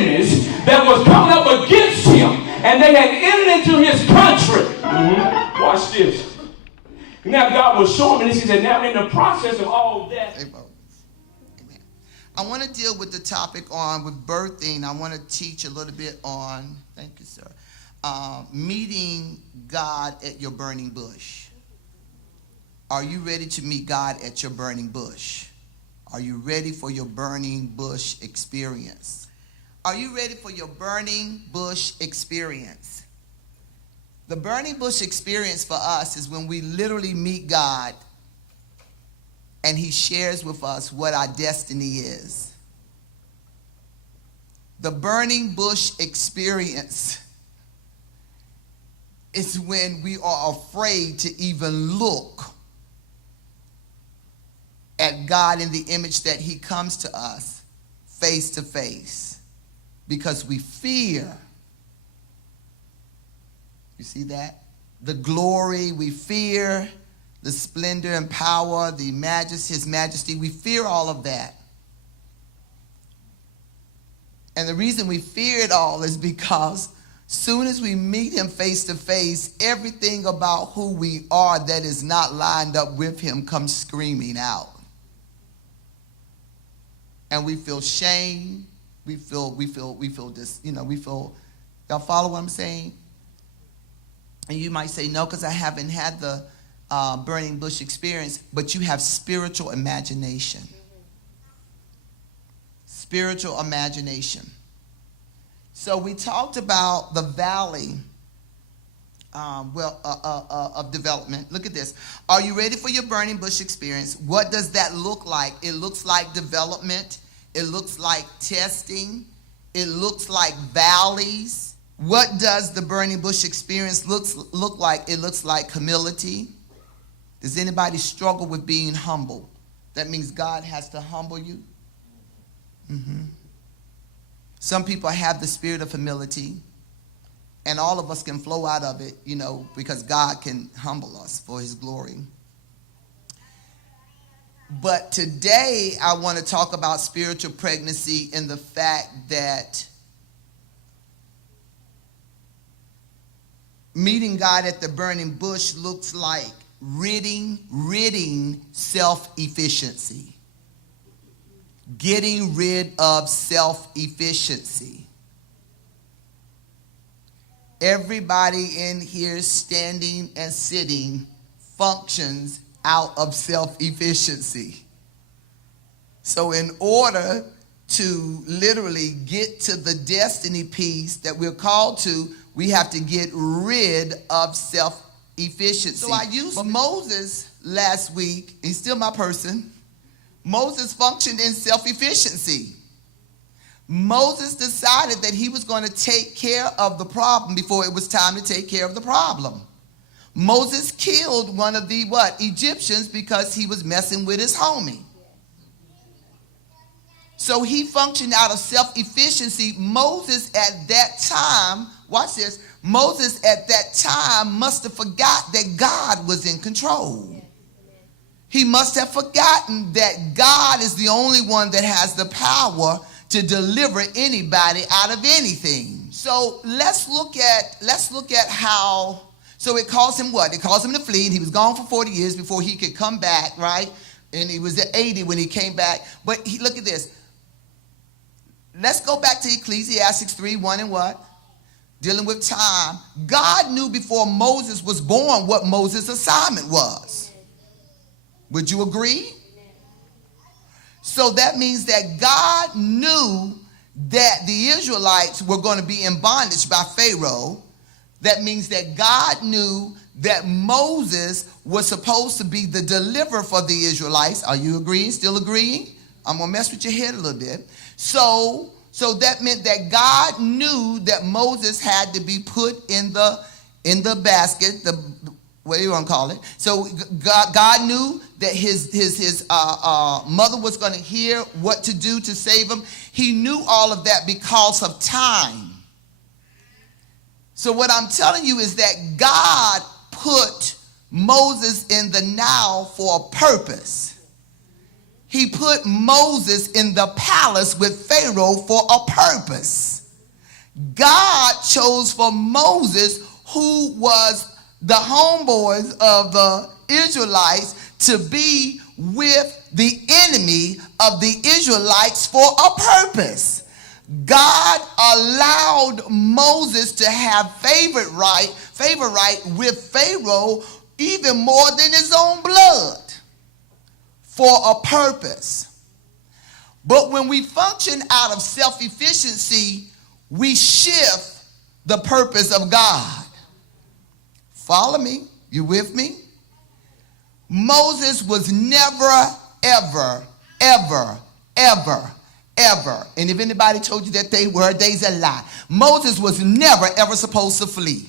enemies that was coming up against him, and they had entered into his country. Watch this. Now God was showing me this. He said, now in the process of all that. Amen. I want to deal with the topic on with birthing. I want to teach a little bit on, thank you, sir, meeting God at your burning bush. Are you ready to meet God at your burning bush? Are you ready for your burning bush experience? Are you ready for your burning bush experience? The burning bush experience for us is when we literally meet God and he shares with us what our destiny is. The burning bush experience is when we are afraid to even look at God in the image that he comes to us face to face, because we fear. You see that? The glory, we fear the splendor and power, the majesty, his majesty. We fear all of that. And the reason we fear it all is because soon as we meet him face to face, everything about who we are that is not lined up with him comes screaming out. And we feel shame. We feel this, y'all follow what I'm saying? And you might say, no, because I haven't had the burning bush experience, but you have spiritual imagination. Spiritual imagination. So we talked about the valley of development. Look at this. Are you ready for your burning bush experience? What does that look like? It looks like development. It looks like testing. It looks like valleys. What does the burning bush experience look like? It looks like humility. Does anybody struggle with being humble? That means God has to humble you. Some people have the spirit of humility, and all of us can flow out of it, because God can humble us for his glory. But today I want to talk about spiritual pregnancy in the fact that meeting God at the burning bush looks like ridding self-efficiency. Getting rid of self-efficiency. Everybody in here standing and sitting functions out of self-efficiency. So in order to literally get to the destiny piece that we're called to, we have to get rid of self-efficiency. So I used Moses last week. He's still my person. Moses functioned in self-efficiency. Moses decided that he was going to take care of the problem before it was time to take care of the problem. Moses killed one of the Egyptians because he was messing with his homie. So he functioned out of self-efficiency. Moses at that time, watch this, Moses at that time must have forgot that God was in control. He must have forgotten that God is the only one that has the power to deliver anybody out of anything. So let's look at how, so it calls him what? It calls him to flee, and he was gone for 40 years before he could come back, right? And he was at 80 when he came back. But look at this. Let's go back to Ecclesiastes 3:1 and what? Dealing with time. God knew before Moses was born what Moses' assignment was. Would you agree? So that means that God knew that the Israelites were going to be in bondage by Pharaoh. That means that God knew that Moses was supposed to be the deliverer for the Israelites. Are you agreeing? Still agreeing? I'm going to mess with your head a little bit. So that meant that God knew that Moses had to be put in the basket, what do you want to call it? So God knew that his mother was going to hear what to do to save him. He knew all of that because of time. So what I'm telling you is that God put Moses in the now for a purpose. he put Moses in the palace with Pharaoh for a purpose. God chose for Moses, who was the homeboys of the Israelites, to be with the enemy of the Israelites for a purpose. God allowed Moses to have favor right with Pharaoh even more than his own blood for a purpose. But when we function out of self-efficiency, we shift the purpose of God. Follow me? You with me? Moses was never, ever, ever, ever, ever, and if anybody told you that they were, they's a lie. Moses was never, ever supposed to flee.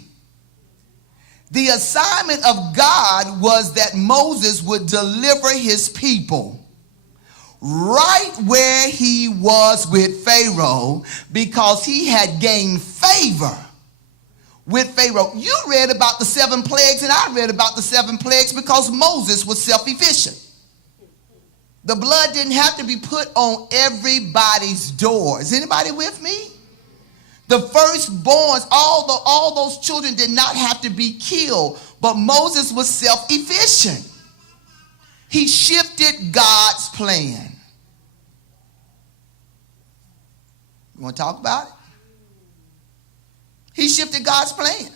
The assignment of God was that Moses would deliver his people right where he was with Pharaoh, because he had gained favor with Pharaoh. You read about the 7 plagues, and I read about the 7 plagues because Moses was self-efficient. The blood didn't have to be put on everybody's doors. Anybody with me? The firstborns, all those children did not have to be killed, but Moses was self-efficient. He shifted God's plan. You want to talk about it? He shifted God's plan.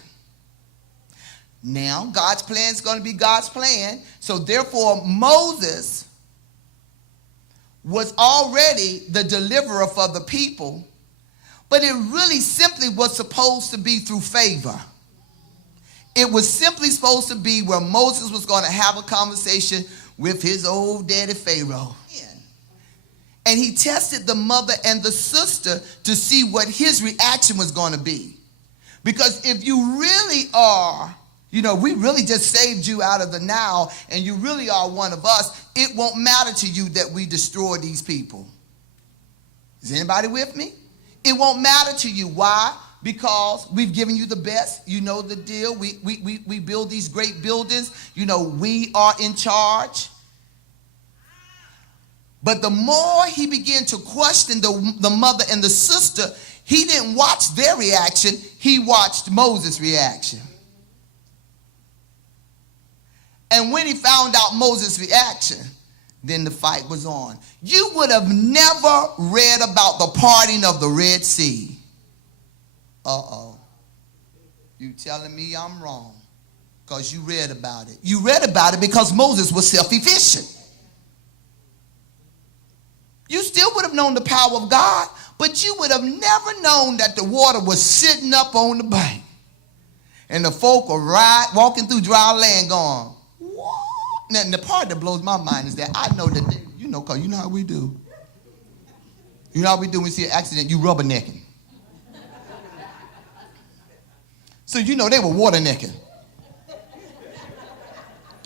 Now, God's plan is going to be God's plan. So therefore, Moses was already the deliverer for the people, but it really simply was supposed to be through favor. It was simply supposed to be where Moses was going to have a conversation with his old daddy Pharaoh. And he tested the mother and the sister to see what his reaction was going to be. Because if you really are, we really just saved you out of the Nile, and you really are one of us, it won't matter to you that we destroy these people. Is anybody with me? It won't matter to you. Why? Because we've given you the best. You know the deal. We build these great buildings. We are in charge. But the more he began to question the mother and the sister, he didn't watch their reaction. He watched Moses' reaction. And when he found out Moses' reaction, then the fight was on. You would have never read about the parting of the Red Sea. Uh-oh. You telling me I'm wrong because you read about it. You read about it because Moses was self-efficient. You still would have known the power of God, but you would have never known that the water was sitting up on the bank. And the folk were walking through dry land going, what? Now, the part that blows my mind is that I know that, because you know how we do. You know how we do when we see an accident, you rubbernecking. So they were water necking.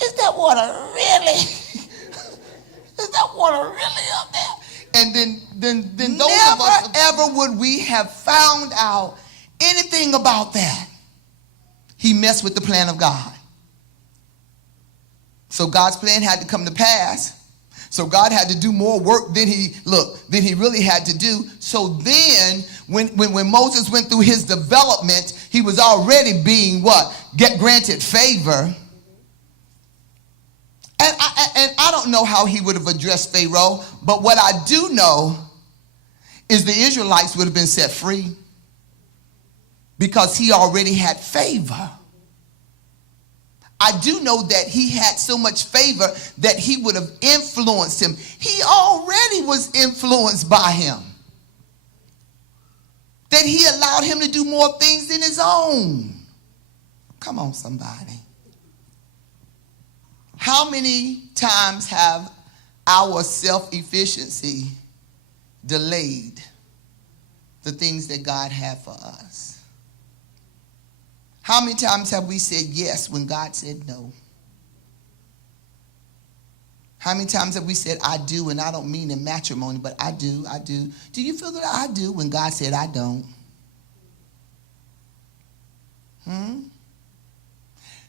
Is that water really? Is that water really up there? And then those of us, ever would we have found out anything about that. He messed with the plan of God. So God's plan had to come to pass. So God had to do more work than he really had to do. So then when Moses went through his development, he was already being granted favor. And I don't know how he would have addressed Pharaoh, but what I do know is the Israelites would have been set free because he already had favor. I do know that he had so much favor that he would have influenced him. He already was influenced by him. That he allowed him to do more things than his own. Come on, somebody. How many times have our self-efficiency delayed the things that God had for us? How many times have we said yes when God said no? How many times have we said I do, and I don't mean in matrimony, but I do. Do you feel that I do when God said I don't?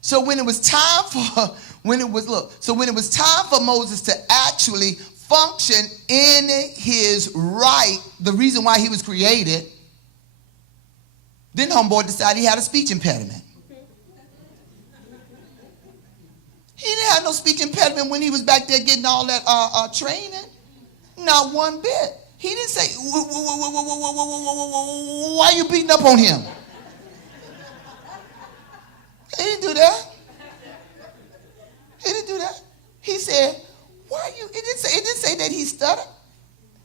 So when it was time for Moses to actually function in his right, the reason why he was created, then homeboy decided he had a speech impediment. He didn't have no speech impediment when he was back there getting all that training. Not one bit. He didn't say, why are you beating up on him? He didn't do that. He didn't do that. He said, why are you, it didn't say that he stuttered.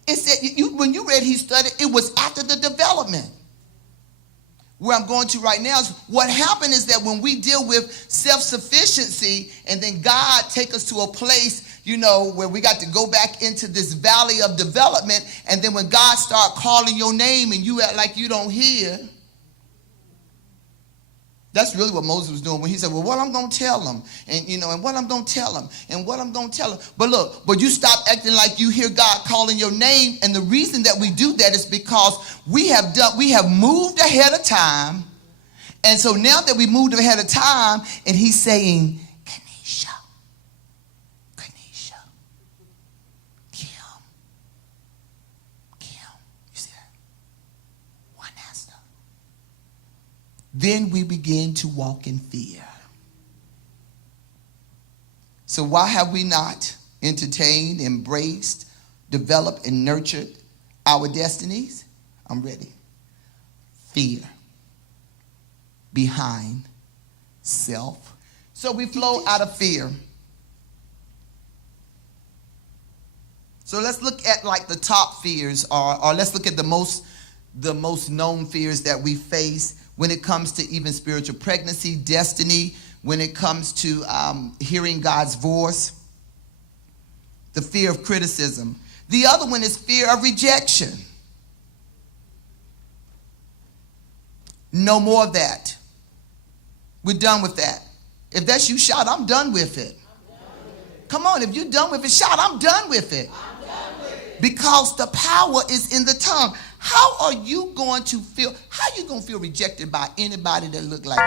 It said, when you read he stuttered, it was after the development. Where I'm going to right now is what happened is that when we deal with self-sufficiency and then God take us to a place, you know, where we got to go back into this valley of development, and then when God start calling your name and you act like you don't hear, that's really what Moses was doing when he said, well, what I'm going to tell them, and, you know, and what I'm going to tell them, and what I'm going to tell them. But look, but you stop acting like you hear God calling your name, and the reason that we do that is because we have moved ahead of time, and so now that we moved ahead of time, and he's saying, Kanisha, Kim, you see that? One answer. Then we begin to walk in fear. So why have we not entertained, embraced, developed, and nurtured our destinies? I'm ready. Fear behind self. So we flow out of fear. So let's look at like the top fears, or let's look at the most known fears that we face when it comes to even spiritual pregnancy, destiny, when it comes to hearing God's voice. The fear of criticism. The other one is fear of rejection. No more of that. We're done with that. If that's you, shout, I'm done with it. Come on, if you're done with it, shout, I'm done with it. Because the power is in the tongue. How are you going to feel? How are you going to feel rejected by anybody that look like you?